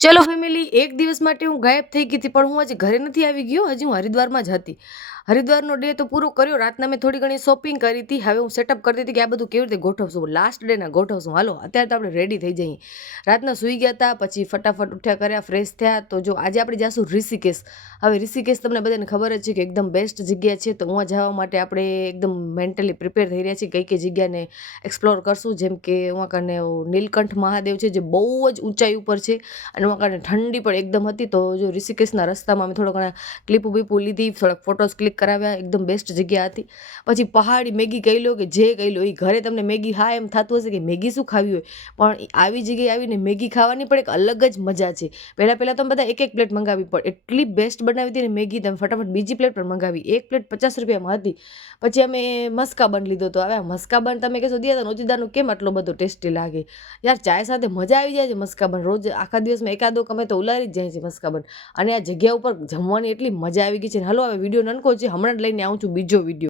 ચલો ફેમિલી, એક દિવસ માટે હું ગાયબ થઈ ગઈ હતી, પણ હું હજી ઘરે નથી આવી ગયો. હજી હું હરિદ્વારમાં જ હતી. હરિદ્વારનો ડે તો પૂરો કર્યો. રાતના મેં થોડી ઘણી શોપિંગ કરી હતી. હવે હું સેટઅપ કરતી હતી કે આ બધું કેવી રીતે ગોઠવશું, લાસ્ટ ડેના ગોઠવશું. હાલો અત્યારે તો આપણે રેડી થઈ જઈએ. રાતના સૂઈ ગયા હતા, પછી ફટાફટ ઉઠ્યા કર્યા, ફ્રેશ થયા. તો જો આજે આપણે જાશું ઋષિકેશ. હવે ઋષિકેશ તમને બધાને ખબર જ છે કે એકદમ બેસ્ટ જગ્યા છે. તો ત્યાં જવા માટે આપણે એકદમ મેન્ટલી પ્રિપેર થઈ રહ્યા છીએ. કઈ કઈ જગ્યાને એક્સપ્લોર કરશું, જેમ કે ત્યાં કને નીલકંઠ મહાદેવ છે, જે બહુ જ ઊંચાઈ ઉપર છે. અને એમાં કારણે ઠંડી પણ એકદમ હતી. તો જો ઋષિકેશના રસ્તામાં અમે થોડા ઘણા ક્લિપો બીપો લીધી, થોડાક ફોટોસ ક્લિક કરાવ્યા. એકદમ બેસ્ટ જગ્યા હતી. પછી પહાડી મેગી કહી લો કે જે કહી લો, એ ઘરે તમને મેગી હા એમ થતું હશે કે મેગી શું ખાવી હોય, પણ આવી જગ્યાએ આવીને મેગી ખાવાની પણ એક અલગ જ મજા છે. પહેલાં તમે બધા એક એક પ્લેટ મંગાવી, પણ એટલી બેસ્ટ બનાવી હતી ને મેગી, તમે ફટાફટ બીજી પ્લેટ પણ મંગાવી. એક પ્લેટ 50 રૂપિયામાં હતી. પછી અમે મસ્કા બન લીધો હતો. હવે મસ્કા બન તમે કહેશો દિયા રોજીદારનું કેમ આટલો બધો ટેસ્ટી લાગે? યાર ચાય સાથે મજા આવી જાય છે. મસ્કા બન રોજ આખા દિવસમાં એકાદો કમે તો ઉલારી જ જાય છે મસ્કા બન. અને આ જગ્યા ઉપર જમવાની એટલી મજા આવી ગઈ છે. હાલો હવે વિડીયો નનકો છે, હમણાં જ લઈને આવું છું બીજો વિડીયો.